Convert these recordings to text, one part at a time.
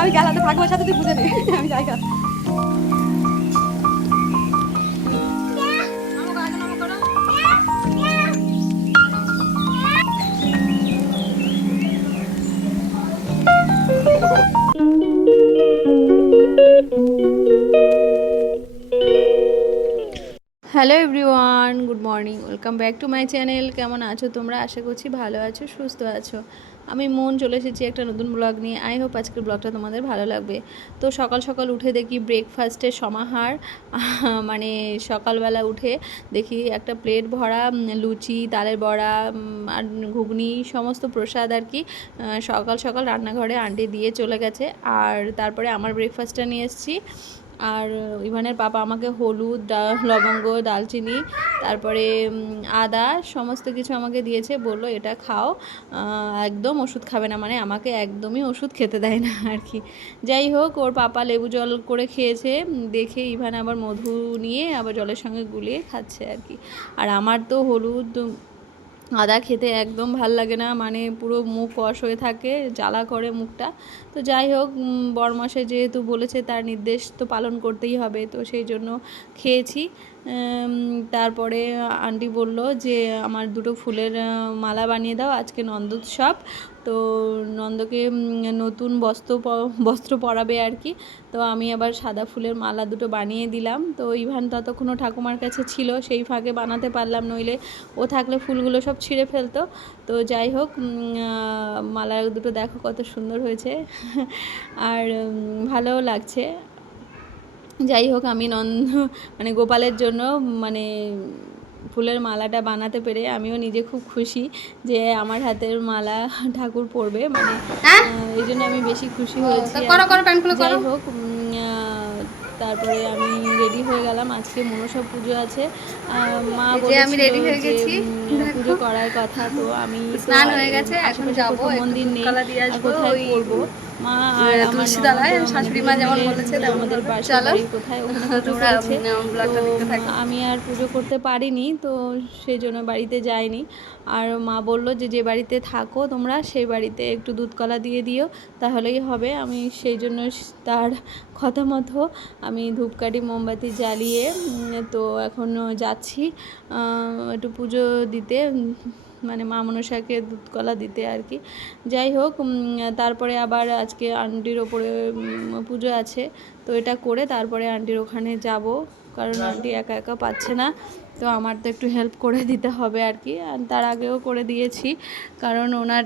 আমি গেলাম তো ঠাকুমার সাথে তুই বুঝে নে। আমি যাই গা। Hello everyone good morning welcome back to my channel কেমন আছো তোমরা? আশা করছি ভালো আছো, সুস্থ আছো। আমি মন চলে এসেছি একটা নতুন ব্লগ নিয়ে। আই হোপ আজকের ব্লগটা তোমাদের ভালো লাগবে। তো সকাল সকাল উঠে দেখি ব্রেকফাস্টের সমাহার। মানে সকালবেলা উঠে দেখি একটা প্লেট ভরা লুচি, তালের বড়া আর ঘুগনি, সমস্ত প্রসাদ আর কি সকাল সকাল রান্নাঘরে আন্টি দিয়ে চলে গেছে। আর তারপরে আমার ব্রেকফাস্টটা নিয়ে এসেছি। আর ইভানের পাপা আমাকে হলুদ লবঙ্গ, দালচিনি, তারপরে আদা, সমস্ত কিছু আমাকে দিয়েছে। বলল, এটা খাও। একদম ওষুধ খাবে না মানে আমাকে একদমই ওষুধ খেতে দেয় না আর কি। যাই হোক, ওর পাপা লেবু জল করে খেয়েছে। দেখে ইভান আবার মধু নিয়ে আবার জলের সঙ্গে গুলিয়ে খাচ্ছে আর কি। আর আমার তো হলুদ আদা খেতে একদম ভালো লাগে না মানে পুরো মুখ কষ হয়ে থাকে, জ্বালা করে মুখটা। তো যাই হোক বর মাসে যেহেতু বলেছে তার নির্দেশ তো পালন করতেই হবে, তো সেই জন্য খেয়েছি। তারপরে আন্টি বলল যে, আমার দুটো ফুলের মালা বানিয়ে দাও, আজকে নন্দোৎসব। তো নন্দকে নতুন বস্ত্র বস্ত্র পরাবে আর কি। তো আমি আবার সাদা ফুলের মালা দুটো বানিয়ে দিলাম। তো ইভান ততক্ষণও ঠাকুমার কাছে ছিল, সেই ফাঁকে বানাতে পারলাম, নইলে ও থাকলে ফুলগুলো সব ছিঁড়ে ফেলতো। তো যাই হোক মালা দুটো দেখো কত সুন্দর হয়েছে। আর ভালোও লাগছে। যাই হোক আমি নন্দ মানে গোপালের জন্য মানে ফুলের মালাটা বানাতে পেরে আমিও নিজে খুব খুশি যে আমার হাতের মালা ঠাকুর পরবে। মানে হ্যাঁ? এই জন্য আমি বেশি খুশি হয়েছি যাই হোক তারপরে আমি রেডি হয়ে গেলাম। আজকে মনসা পুজো আছে। মা আমি ready হয়ে গেছি, পুজো করার কথা তো আমি স্নান হয়ে গেছে, এখন যাব, মন্দির নেই। কোথায় করব? তুলসী তলায়, ননদ, শাশুড়ি মানে মা যেমন বলেছে আমাদের চলো। কোথায়। আমি আর পুজো করতে পারিনি তো সেই জন্য বাড়িতে যাইনি। আর মা বলল যে যে বাড়িতে থাকো তোমরা সেই বাড়িতে একটু দুধ কলা দিয়ে দিও তাহলেই হবে। আমি সেই জন্য তার কথা মতো আমি ধূপকাঠি মোমবাতি জ্বালিয়ে তো এখন যাচ্ছি একটু পুজো দিতে। মানে মা মনসাকে দুধ কলা দিতে আর কি। যাই হোক তারপরে আবার আজকে আন্টির ওপরে পুজো আছে। তো এটা করে তারপরে আন্টির ওখানে যাব, কারণ আন্টি একা একা পাচ্ছে না। তো আমার তো একটু হেল্প করে দিতে হবে আর কি। তার আগেও করে দিয়েছি, কারণ ওনার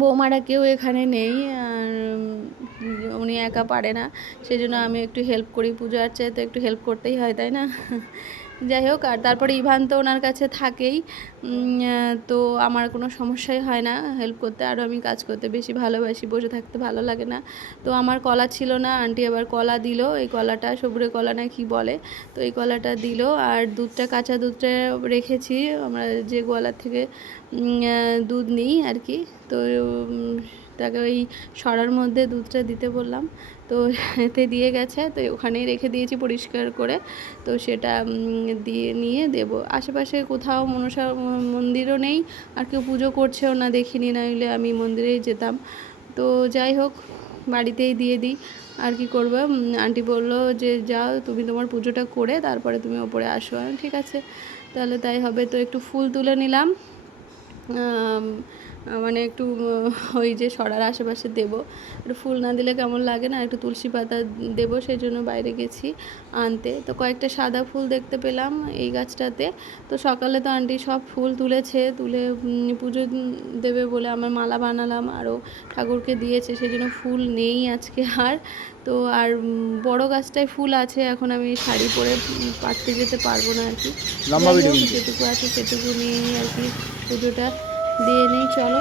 বৌমারা কেউ এখানে নেই, আর উনি একা পারে না। সেই জন্য আমি একটু হেল্প করি পুজো আর্চায় তো একটু হেল্প করতেই হয়, তাই না? যাই হোক, আর তারপরে ইভান তো ওনার কাছে থাকেই। তো আমার কোনো সমস্যাই হয় না হেল্প করতে, আরও আমি কাজ করতে বেশি ভালোবাসি, বসে থাকতে ভালো লাগে না। তো আমার কলা ছিল না, আন্টি আবার কলা দিল, এই কলাটা সবুরে কলা না কি বলে, তো এই কলাটা দিল। আর দুধটা, কাঁচা দুধটা রেখেছি, আমরা যে গোয়ালার থেকে দুধ নিই আর কি। তো তাকে ওই সরার মধ্যে দুধটা দিতে বললাম। তো এতে দিয়ে গেছে, তো ওখানেই রেখে দিয়েছি পরিষ্কার করে। তো সেটা দিয়ে নিয়ে দেব। আশেপাশে কোথাও মনসা, মন্দিরও নেই, আর কেউ পুজো করছেও না, দেখিনি নইলে আমি মন্দিরেই যেতাম। তো যাই হোক, বাড়িতেই দিয়ে দিই। আর কি করব? আন্টি বলল যে, যাও, তুমি তোমার পুজোটা করে তারপরে তুমি ওপরে আসো। ঠিক আছে। তাহলে তাই হবে। তো একটু ফুল তুলে নিলাম। মানে একটু ওই যে সরার আশেপাশে দেব। একটু ফুল না দিলে কেমন লাগে না একটু তুলসী পাতা দেব সেই জন্য বাইরে গেছি আনতে। তো কয়েকটা সাদা ফুল দেখতে পেলাম এই গাছটাতে। তো সকালে তো আন্টি সব ফুল তুলেছে তুলে পুজো দেবে বলে আমার মালা বানালাম আরও ঠাকুরকে দিয়েছে সেই জন্য ফুল নেই আজকে আর। তো আর বড় গাছটায় ফুল আছে এখন আমি শাড়ি পরে পাড়তে যেতে পারব না আর কি। যেটুকু আছে সেটুকু নিয়ে আর কি পুজোটা। দিয়ে নিই চলো।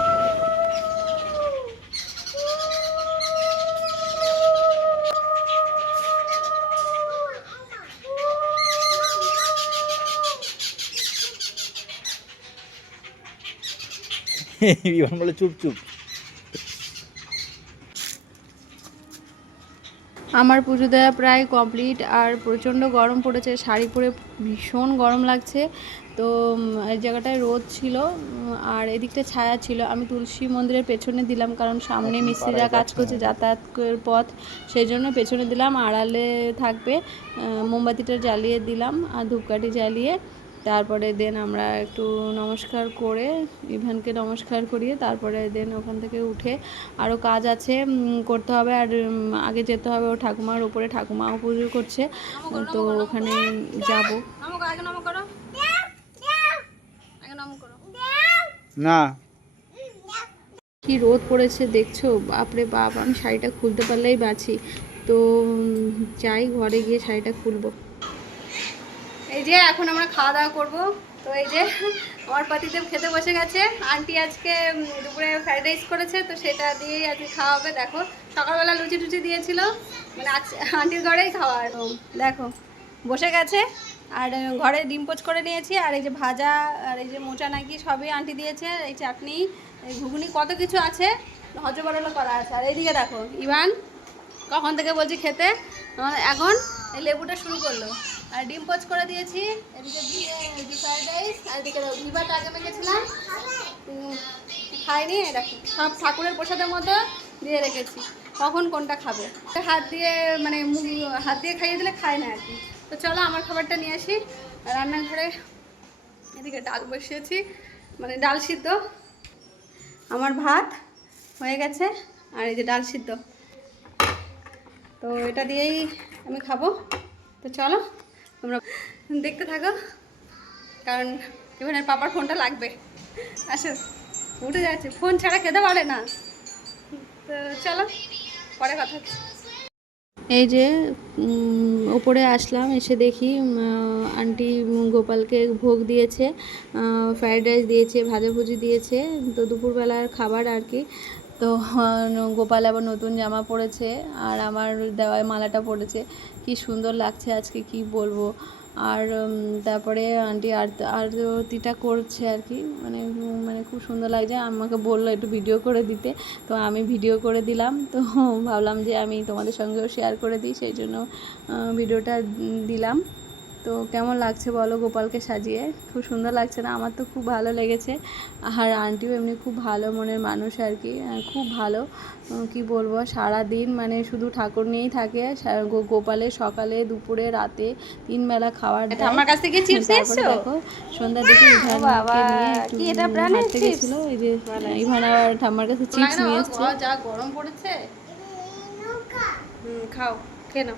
বিমান বলে চুপ চুপ। আমার পুজো দেওয়া প্রায় কমপ্লিট আর প্রচণ্ড গরম পড়েছে শাড়ি পরে ভীষণ গরম লাগছে। তো এই জায়গাটায় রোদ ছিল আর এদিকটা ছায়া ছিল। আমি তুলসী মন্দিরের পেছনে দিলাম কারণ সামনে মিস্ত্রিরা কাজ করছে যাতায়াতের পথ সেই জন্য পেছনে দিলাম আড়ালে থাকবে। মোমবাতিটা জ্বালিয়ে দিলাম আর ধূপকাঠি জ্বালিয়ে তারপরে দেন আমরা একটু নমস্কার করে ইভানকে নমস্কার করিয়ে তারপরে দেন ওখান থেকে উঠে আরও কাজ আছে করতে হবে আর আগে যেতে হবে ও ঠাকুমার উপরে ঠাকুমাও পুজো করছে তো ওখানে যাব। না। কি রোদ পড়েছে দেখছ? বাপরে বাপ, আমি শাড়িটা খুলতে পারলেই বাঁচি। তো যাই ঘরে গিয়ে শাড়িটা খুলবো। এই যে, এখন আমরা খাওয়া দাওয়া করব। তো এই যে, আমার পাতিদেব খেতে বসে গেছে। আন্টি আজকে দুপুরে ফ্রাইড রাইস করেছে, তো সেটা দিয়েই আজকে খাওয়া হবে দেখো, সকালবেলা লুচি টুচি দিয়েছিল। মানে আজ, আন্টির ঘরেই খাওয়া। দেখো, বসে গেছে। আর ঘরে ডিম পোচ করে নিয়েছি, আর এই যে ভাজা, আর এই যে মোচা নাকি সবই আন্টি দিয়েছে, এই চাটনি, এই ঘুগনি, কত কিছু আছে হজবরল করা আছে। আর এইদিকে দেখো, ইভান, কখন থেকে বলছি খেতে? এখন এই লেবুটা শুরু করল। আর ডিম পোচ করে দিয়েছি, এদিকে আর এদিকে ভিভাটা আগে মেখেছিলাম। খাইনি দেখো, সব ঠাকুরের প্রসাদের মতো দিয়ে রেখেছি। কখন কোনটা খাবে? হাত দিয়ে মানে হাত দিয়ে খাইয়ে দিলে খায় না আর কি। তো চলো আমার খাবারটা নিয়ে আসি। রান্নাঘরে এদিকে ডাল বসিয়েছি মানে ডাল সিদ্ধ। আমার ভাত হয়ে গেছে আর এই যে ডাল সিদ্ধ। তো এটা দিয়েই আমি খাব। তো চলো, তোমরা দেখতে থাকো, কারণ এখানে পাপার ফোনটা লাগবে। আসো, উঠে যাচ্ছে, ফোন ছাড়া খেতে পারে না। তো চলো, পরে কথা হচ্ছে। এই যে ওপরে আসলাম, এসে দেখি আন্টি গোপালকে ভোগ দিয়েছে ফ্রাইড রাইস দিয়েছে ভাজাভুজি দিয়েছে, তো দুপুরবেলার খাবার আর কি। তো গোপাল আবার নতুন জামা পরেছে, আর আমার দেওয়ায় মালাটা পরেছে। কি সুন্দর লাগছে আজকে, কি বলব? আর তারপরে আন্টি আর- আরতিটা করছে আর কি। মানে মানে খুব সুন্দর লাগছে। আমাকে বলল একটু ভিডিও করে দিতে। তো আমি ভিডিও করে দিলাম। তো ভাবলাম যে আমি তোমাদের সঙ্গেও শেয়ার করে দিই। সেই জন্য ভিডিওটা দিলাম। তো কেমন লাগছে বলো গোপালকে সাজিয়ে? খুব সুন্দর লাগছে না? আমার তো খুব ভালো লেগেছে। আর আন্টিও এমনি খুব ভালো মনের মানুষ আর কি খুব ভালো। কি বলব? সারা দিন মানে শুধু ঠাকুর নিয়েই থাকে সা- গো- গোপালের সকালে দুপুরে রাতে তিন বেলা খাবার দেয়। আমার কাছ থেকে চিপস দেখো সন্ধ্যার দিকে বাবা, কি এটা প্রাণের চিপস? এই যে ইভান আবার ঠাম্মার কাছে চিপস নিয়ে এসছে যা গরম পড়েছে। হুম খাও খেয়ে নাও।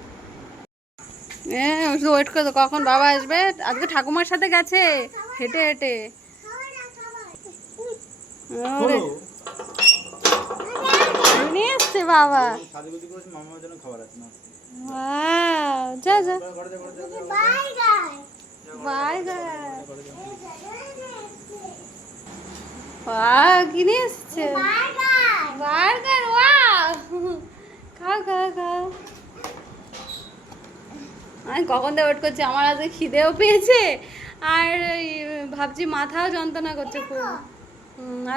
এ শুধু ওয়েট করো কখন বাবা আসবে? আজকে ঠাকুমার সাথে গেছে। হেঁটে হেঁটে। নিয়ে এসছে বাবা। Wow, যা যা। ঘরে যা ঘরে যা বাই ওয়াও কি নিয়ে এসছে। খাও খাও খাও। আমি কখন দিয়ে ওয়েট করছি? আমার আজকে খিদেও পেয়েছে। আর ভাবছি মাথাও যন্ত্রণা করছে খুব।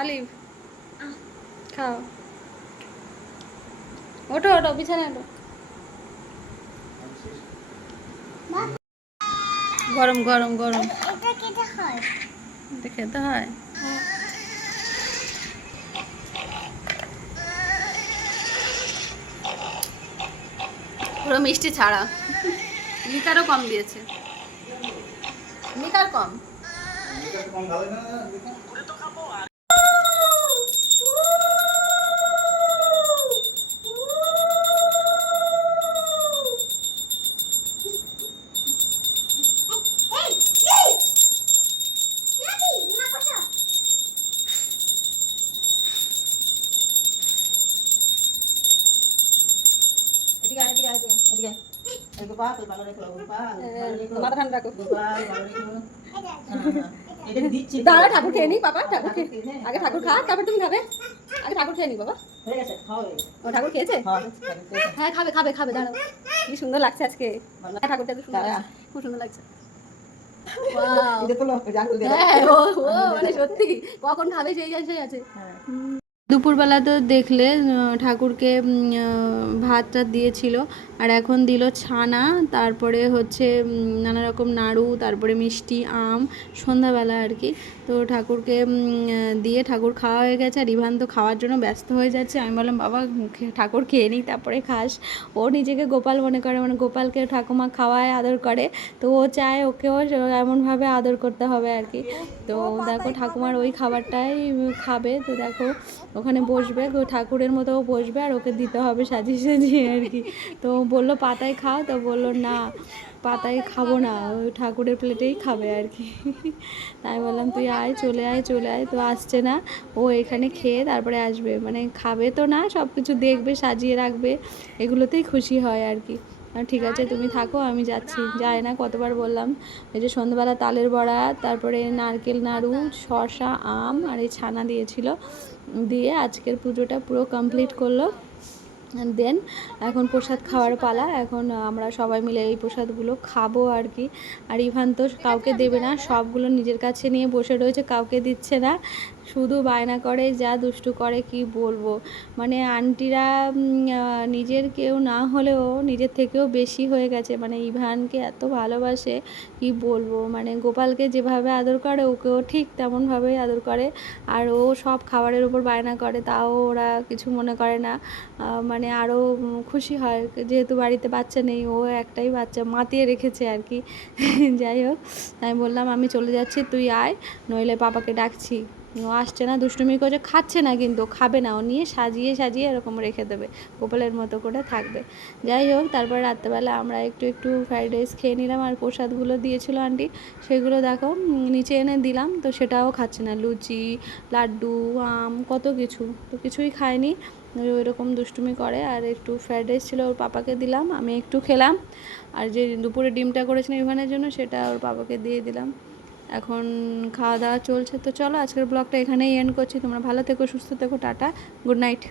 আলিফ। খাও। ওঠো ওঠো বিছানা ওঠো। গরম গরম গরম। খেতে হয়? পুরো মিষ্টি ছাড়া। লিকারও কম দিয়েছে। মিটার কম। কম মাথা ঠান্ডা রাখো দাঁড়া ঠাকুর খেয়ে নি বাবা ঠাকুর খেয়ে আগে ঠাকুর খা তারপর তুমি খাবে। আগে ঠাকুর খেয়ে নি বাবা। ও ঠাকুর খেয়েছে? হ্যাঁ খাবে খাবে খাবে দাঁড়াও। কি সুন্দর লাগছে আজকে। হ্যাঁ, ঠাকুরটা তো সুন্দর খুব সুন্দর লাগছে. হ্যাঁ মানে সত্যি কখন খাবে সেই সেই আছে। দুপুরবেলা তো দেখলে ঠাকুরকে উম, আহ, ভাত টাত দিয়েছিল। আর এখন দিল ছানা, তারপরে হচ্ছে নানা রকম নাড়ু, তারপরে মিষ্টি, আম, সন্ধ্যাবেলা আর কি। তো ঠাকুরকে দিয়ে ঠাকুর খাওয়া হয়ে গেছে আর ইভান তো খাওয়ার জন্য ব্যস্ত হয়ে যাচ্ছে। আমি বললাম, বাবা ঠাকুর খেয়ে নিই তারপরে খাস। ও নিজেকে গোপাল মনে করে মানে গোপালকে ঠাকুমা খাওয়ায়, আদর করে। তো ও চায় ওকেও এমনভাবে আদর করতে হবে আর কি। তো দেখো ঠাকুমার ওই খাবারটাই খাবে। তো দেখো ওখানে বসবে ঠাকুরের মতো বসবে আর ওকে দিতে হবে সাজিয়ে সাজিয়ে আর কি। তো বলল পাতায় খাও? তো বলল, না পাতায় খাব না, ওই ঠাকুরের প্লেটেই খাবে আর কি। তাই বললাম, তুই আয়, চলে আয় চলে আয়। তো আসছে না, ও এখানে খেয়ে তারপরে আসবে মানে খাবে তো না সব কিছু দেখবে, সাজিয়ে রাখবে, এগুলোতেই খুশি হয় আর কি। ঠিক আছে, তুমি থাকো, আমি যাচ্ছি। যায় না, কতবার বললাম, এই যে সন্ধ্যাবেলা তালের বড়া, তারপরে নারকেল, নাড়ু, শসা, আম, আর এই ছানা দিয়েছিল, দিয়ে আজকের পুজোটা পুরো কমপ্লিট করল। দেন। এখন প্রসাদ খাওয়ার পালা। এখন আমরা সবাই মিলে এই প্রসাদগুলো খাব আর কি। আর ইভান তো কাউকে দেবে না। সবগুলো নিজের কাছে নিয়ে বসে রয়েছে। কাউকে দিচ্ছে না। শুধু বায়না করে, যা দুষ্টু করে, কি বলব? মানে আন্টিরা নিজের কেউ না হলেও নিজের থেকেও বেশি হয়ে গেছে। মানে ইভানকে এত ভালোবাসে, কি বলব? মানে গোপালকে যেভাবে আদর করে, ওকেও ঠিক তেমনভাবেই আদর করে। আর ও সব খাবারের উপর বায়না করে, তাও ওরা কিছু মনে করে না। মানে আরও খুশি হয়। যেহেতু বাড়িতে বাচ্চা নেই, ও একটাই বাচ্চা মাতিয়ে রেখেছে আর কি। যাই হোক, তাই বললাম, আমি চলে যাচ্ছি, তুই আয়, নইলে পাপাকে ডাকছি। আসছে না, দুষ্টুমি করছে খাচ্ছে না কিন্তু, খাবে না। ও নিয়ে সাজিয়ে সাজিয়ে এরকম রেখে দেবে, গোপালের মতো করে থাকবে। যাই হোক, তারপর রাত্রেবেলা আমরা একটু একটু ফ্রাইড রাইস খেয়ে নিলাম আর প্রসাদগুলো দিয়েছিল আন্টি। সেগুলো দেখো নিচে এনে দিলাম, তো সেটাও খাচ্ছে না। লুচি, লাড্ডু, আম, কত কিছু। তো কিছুই খায়নি। ওই রকম দুষ্টুমি করে আর একটু ফ্রাইড রাইস ছিল ওর পাপাকে দিলাম, আমি একটু খেলাম। আর যে দুপুরে ডিমটা করেছিলাম ইভানের জন্য, সেটা ওর পাপাকে দিয়ে দিলাম। এখন খাওয়া দাওয়া চলছে। তো চলো আজকের ব্লগটা এখানেই এন্ড করছি। তোমরা ভালো থেকো, সুস্থ থেকো, টাটা গুড নাইট